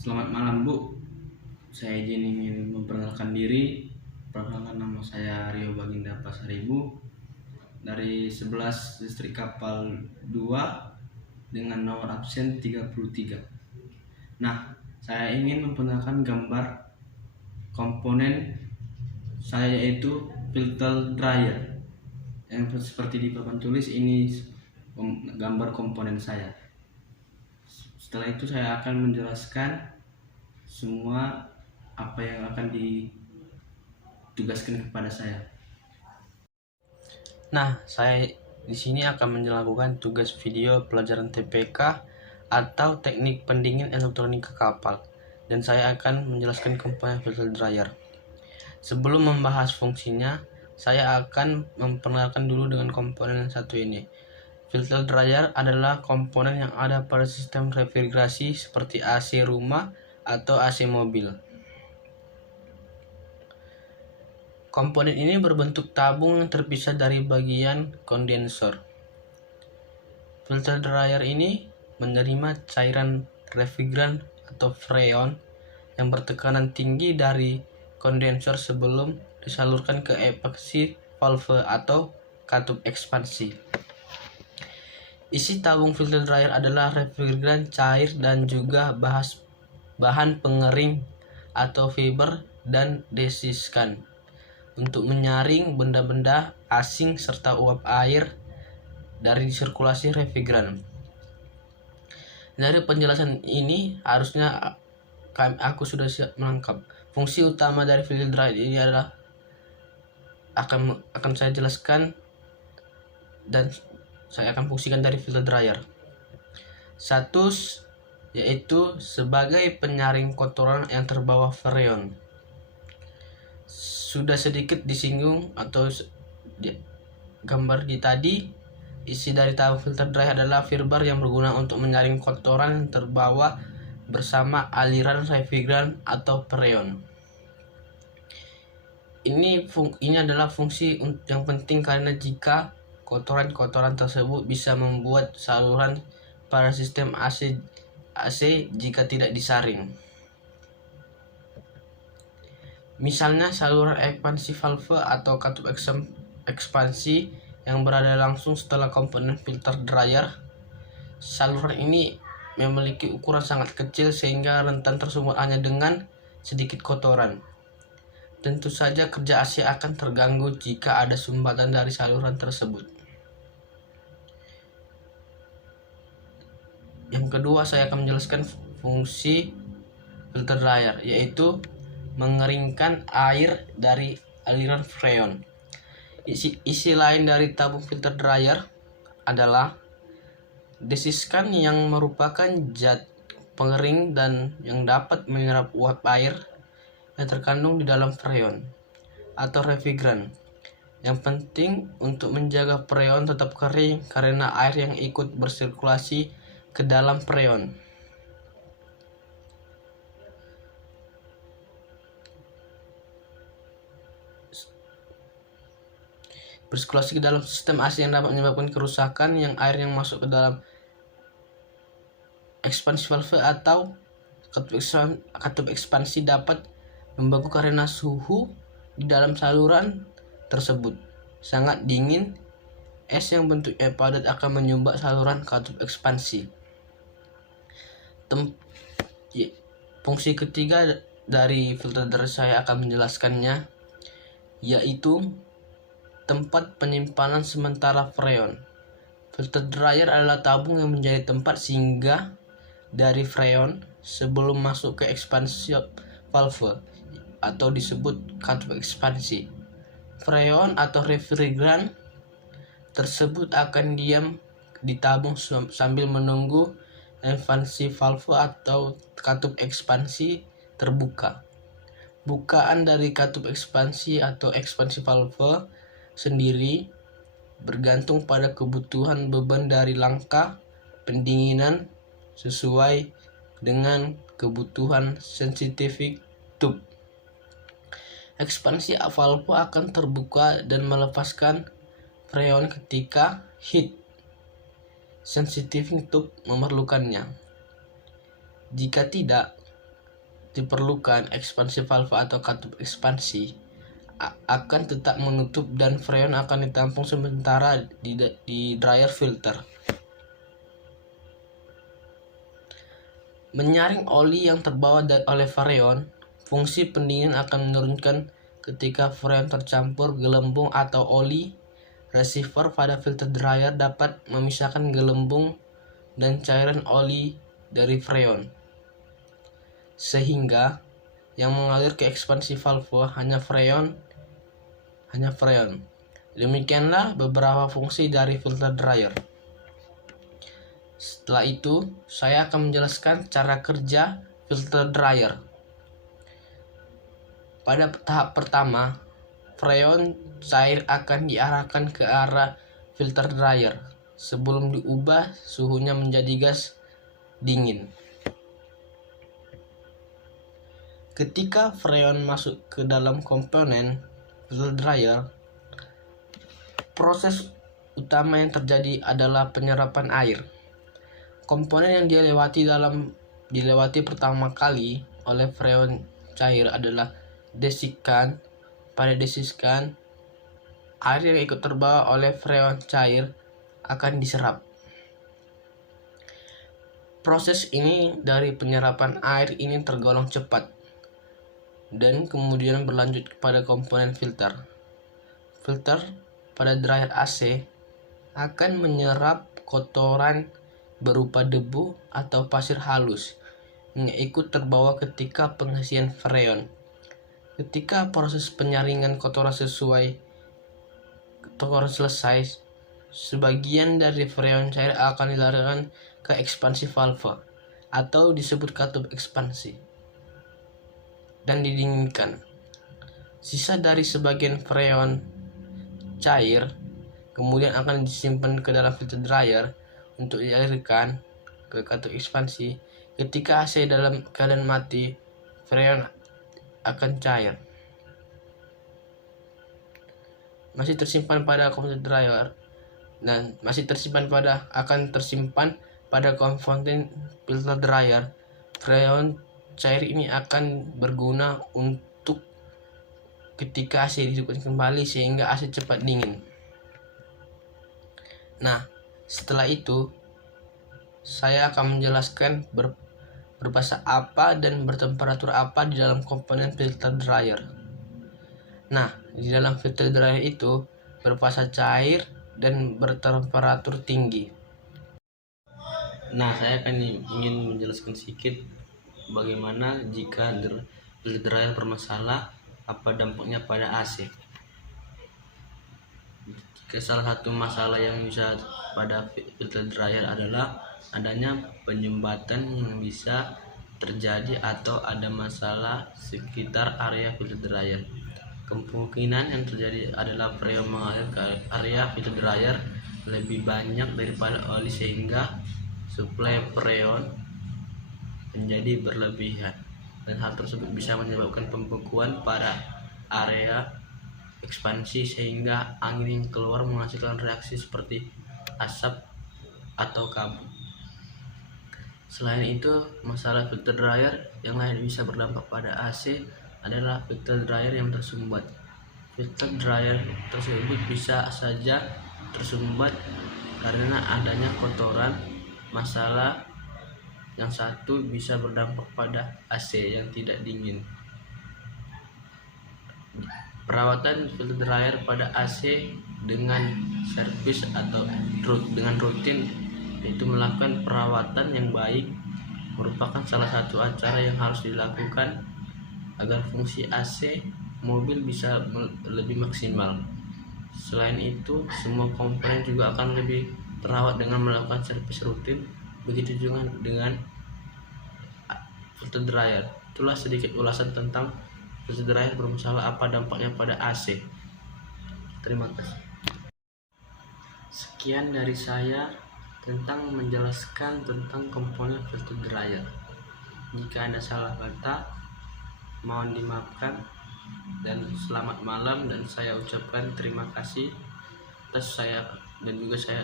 Selamat malam Bu, saya izin ingin memperkenalkan diri. Perkenalkan, nama saya Rio Baginda Pasaribu dari 11 Distrik Kapal 2 dengan nomor absen 33. Nah, saya ingin memperkenalkan gambar komponen saya, yaitu filter dryer. Yang seperti di papan tulis ini gambar komponen saya. Setelah itu saya akan menjelaskan semua apa yang akan ditugaskan kepada saya. Nah, saya di sini akan melakukan tugas video pelajaran TPK atau teknik pendingin elektronika kapal, dan saya akan menjelaskan komponen filter dryer. Sebelum membahas fungsinya, saya akan memperkenalkan dulu dengan komponen yang satu ini. Filter dryer adalah komponen yang ada pada sistem refrigerasi seperti AC rumah atau AC mobil. Komponen ini berbentuk tabung yang terpisah dari bagian kondensor. Filter dryer ini menerima cairan refrigeran atau freon yang bertekanan tinggi dari kondensor sebelum disalurkan ke evakuasi valve atau katup ekspansi. Isi tabung filter dryer adalah refrigeran cair dan juga bahan pengering atau fiber dan desiskan untuk menyaring benda-benda asing serta uap air dari sirkulasi refrigeran. Dari penjelasan ini harusnya aku sudah siap menangkap. Fungsi utama dari filter dryer ini adalah akan saya jelaskan, dan saya akan fungsikan dari filter dryer. Satu, yaitu sebagai penyaring kotoran yang terbawa freon. Sudah sedikit disinggung atau gambar di tadi, isi dari tabung filter dryer adalah fiber yang berguna untuk menyaring kotoran yang terbawa bersama aliran refrigeran atau freon. Ini adalah fungsi yang penting karena jika kotoran-kotoran tersebut bisa membuat saluran pada sistem AC jika tidak disaring. Misalnya saluran ekspansi valve atau katup ekspansi yang berada langsung setelah komponen filter dryer. Saluran ini memiliki ukuran sangat kecil sehingga rentan tersumbat hanya dengan sedikit kotoran. Tentu saja kerja AC akan terganggu jika ada sumbatan dari saluran tersebut. Yang kedua, saya akan menjelaskan fungsi filter dryer, yaitu mengeringkan air dari aliran freon. Isi lain dari tabung filter dryer adalah desiskan yang merupakan zat pengering dan yang dapat menyerap uap air yang terkandung di dalam freon atau refrigeran. Yang penting untuk menjaga freon tetap kering karena air yang ikut bersirkulasi ke dalam freon. Bersirkulasi ke dalam sistem AC yang dapat menyebabkan kerusakan yang air yang masuk ke dalam ekspansi valve atau katup ekspansi dapat membeku karena suhu di dalam saluran tersebut sangat dingin. Es yang bentuknya padat akan menyumbat saluran katup ekspansi. Fungsi ketiga dari filter dryer saya akan menjelaskannya, yaitu tempat penyimpanan sementara freon. Filter dryer adalah tabung yang menjadi tempat singgah dari freon sebelum masuk ke ekspansi valve atau disebut katup ekspansi. Freon atau refrigeran tersebut akan diam di tabung sambil menunggu ekspansi valve atau katup ekspansi terbuka. Bukaan dari katup ekspansi atau ekspansi valve sendiri bergantung pada kebutuhan beban dari langkah pendinginan sesuai dengan kebutuhan sensitivity tube. Ekspansi valve akan terbuka dan melepaskan freon ketika heat sensitivity tube memerlukannya. Jika tidak, diperlukan ekspansi valve atau katup ekspansi akan tetap menutup dan freon akan ditampung sementara di dryer filter. Menyaring oli yang terbawa oleh freon, fungsi pendingin akan menurunkan ketika freon tercampur gelembung atau oli. Receiver pada filter dryer dapat memisahkan gelembung dan cairan oli dari freon, sehingga yang mengalir ke ekspansi valve hanya freon. Demikianlah beberapa fungsi dari filter dryer. Setelah itu, saya akan menjelaskan cara kerja filter dryer. Pada tahap pertama, freon cair akan diarahkan ke arah filter dryer sebelum diubah suhunya menjadi gas dingin. Ketika freon masuk ke dalam komponen filter dryer, proses utama yang terjadi adalah penyerapan air. Komponen yang dilewati pertama kali oleh freon cair adalah desikan. Pada desikan, air yang ikut terbawa oleh freon cair akan diserap. Proses ini dari penyerapan air ini tergolong cepat dan kemudian berlanjut kepada komponen filter. Filter pada dryer AC akan menyerap kotoran berupa debu atau pasir halus yang ikut terbawa ketika pengisian freon. Ketika proses penyaringan kotoran selesai, sebagian dari freon cair akan dilarikan ke ekspansi valve atau disebut katup ekspansi dan didinginkan. Sisa dari sebagian freon cair kemudian akan disimpan ke dalam filter dryer untuk dialirkan ke katup ekspansi. Ketika AC dalam keadaan mati, freon akan cair. Masih tersimpan pada komponen dryer dan akan tersimpan pada komponen filter dryer. Freon cair ini akan berguna untuk ketika AC dihidupkan kembali sehingga AC cepat dingin. Nah, setelah itu saya akan menjelaskan berbahasa apa dan bertemperatur apa di dalam komponen filter dryer. Nah, di dalam filter dryer itu berfasa cair dan bertemperatur tinggi. Nah, saya akan ingin menjelaskan sedikit bagaimana jika filter dryer bermasalah, apa dampaknya pada AC. Salah satu masalah yang bisa pada filter dryer adalah adanya penyumbatan yang bisa terjadi atau ada masalah sekitar area filter dryer. Kemungkinan yang terjadi adalah freon mengalir ke area filter dryer lebih banyak daripada oli sehingga suplai freon menjadi berlebihan, dan hal tersebut bisa menyebabkan pembekuan pada area ekspansi sehingga angin yang keluar menghasilkan reaksi seperti asap atau kabut. Selain itu, masalah filter dryer yang lain bisa berdampak pada AC adalah filter dryer yang tersumbat. Filter dryer tersebut bisa saja tersumbat karena adanya kotoran. Masalah yang satu bisa berdampak pada AC yang tidak dingin. Perawatan filter dryer pada AC dengan servis atau dengan rutin, yaitu melakukan perawatan yang baik, merupakan salah satu acara yang harus dilakukan agar fungsi AC mobil bisa lebih maksimal. Selain itu, semua komponen juga akan lebih terawat dengan melakukan servis rutin. Begitu juga dengan filter dryer. Itulah sedikit ulasan tentang filter dryer bermasalah, apa dampaknya pada AC. Terima kasih. Sekian dari saya tentang menjelaskan tentang komponen filter dryer. Jika ada salah kata, mohon dimaafkan, dan selamat malam, dan saya ucapkan terima kasih atas saya dan juga saya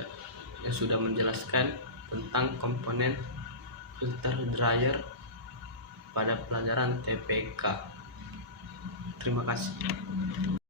yang sudah menjelaskan tentang komponen filter dryer pada pelajaran TPK. Terima kasih.